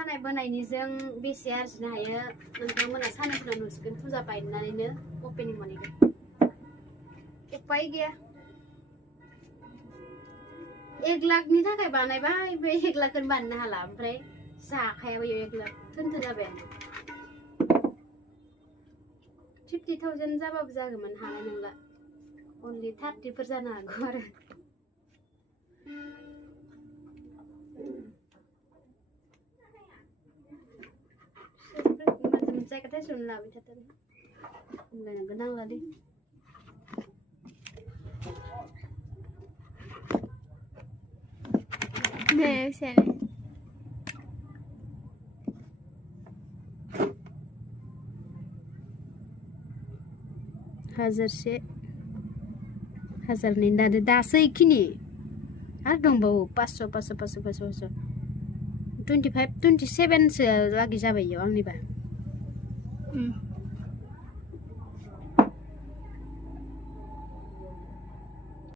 खानाय बोनायनिजों बेसे आरजिनो हायो नोंथांमोना सानैफोरा नुसिगोन फुजा बायनानैनो अपेनिं बानायगोन उपाय गैया 1 लाखनि थाखाय बानायबाय बे 1 लाखखौनो बानायनो हाला ओमफ्राय जाखायाबो 1 लाख थोन जाबाय 50,000 जाबाबो जागौमोन हानाय नंला only 30 फोर जानो हागौ आरो जायगाथाय सुन लाबाय थाथारो होनलायनांगौ नांला दे 네, 세네. हाजारसे हाजारनि दासो इखिनि आरो दंबावो 500 25 27 सो लागि जाबाय आंनिबा